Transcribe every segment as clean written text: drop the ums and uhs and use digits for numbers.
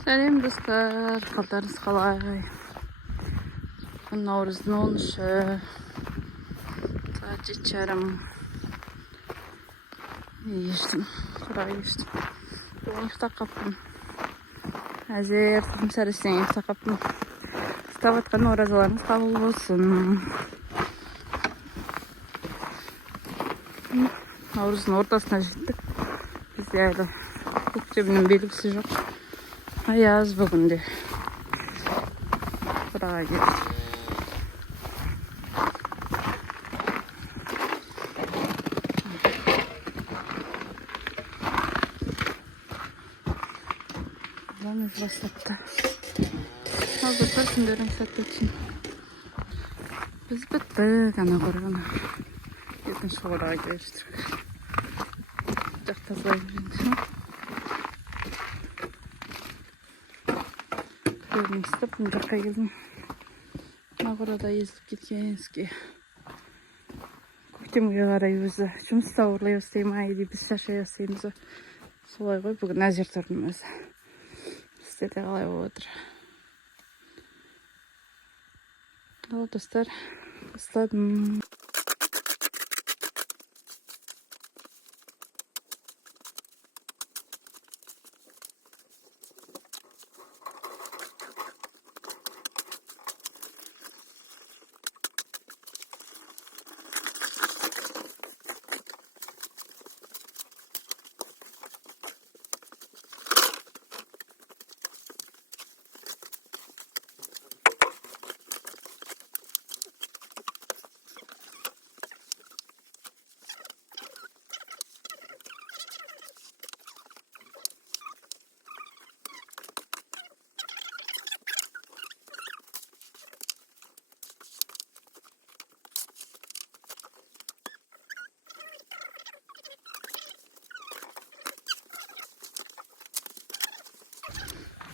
Сәлем достар, қалдарыңыз қалай? Күн наурыздың 13-і, saat 7:30. Ештім, құрақ ештім. Бүгін ұйықтап қаптым. Әзер тұқым сәрістен ұйықтап қаптым. Ұстап атқан оразаларыңыз қабыл болсын. Наурыздың ортасына жеттік. Бізде әлі көктемнің белгісі жоқ. Аяз бүгінде. Құрақ ештім. Biz başlattı. Hazırlar günlerin sattı için. Biz bittik ana koruna. Yakın şuraya geçtik. Çok tazayım. Görün istep bunda kayıldım. Nagorada ezip gitkenizki. Көктемге қарай өзі жұмыс сауырлай бастаймын айды біз шашай бастаймыз. Солай ғой бүгін әзер тұрдым өзі. Сіздерде қалай болып отыр. Ал достар, бастадым.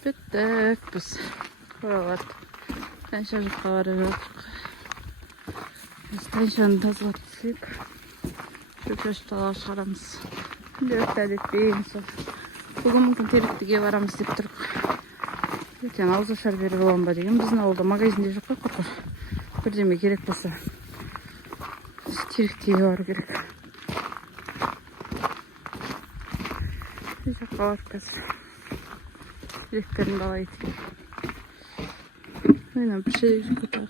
Bittik biz. Buralar tenşanlıkta var evet. Biz tenşanı tazlattık. Şu köştalar çıkaramız. Şimdi ötledik deyim sonra. Bugün mümkün terikliğe varamız deyip duruk. Ертең ауыз ашар беріп аламын ба деген. Біздің ауылда магазинде жоқ қой құрғыр. Бірдеме керек болса. Теріктіге бару керек. Бұл жаққа барып қазір. Теректерін бала еткен. Мен бір şey көтер.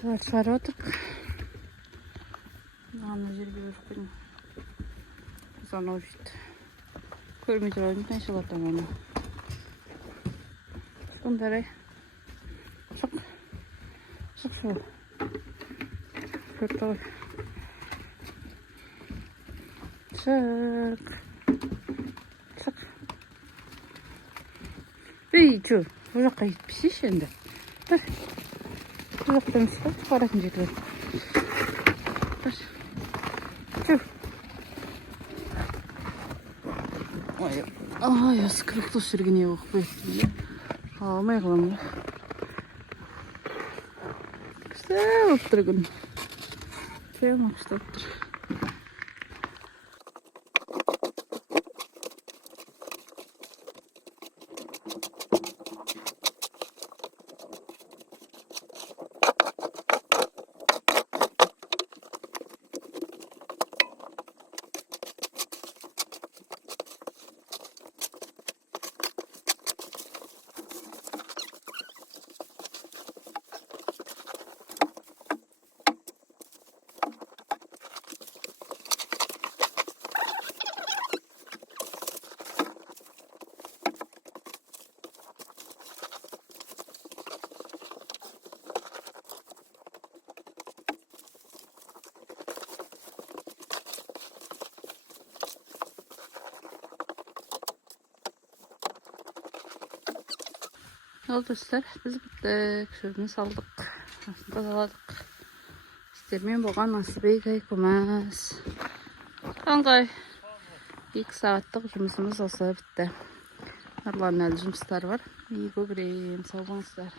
Солай шығарып отырып. Ана жерге өріп қойдым. Анау жүйді. Көрмей тұрайын тәншалардан оны. Сондарай. Шық. Шық шық. Көрді ғой. Шық. Шық. Ей, чу. Бұл жаққа етпесейші енді. Бір. Бұл жақтан шық. Баратын жетілер. Бір. Чу. Ай, скрықты сүргіне оқып өттім. Қалмай қаламын. Күшті болып тұр күн. Прямо күшті болып тұр. Ал достар, біз біттік, шөбін салдық, асын тазаладық. Сіздермен болған Насыбек айкөмәс. Қанғай, 2 сағаттық жұмысымыз осы бітті. Нұрлан әлі жұмыстар бар. Үй көкірейім, сау болыңыздар.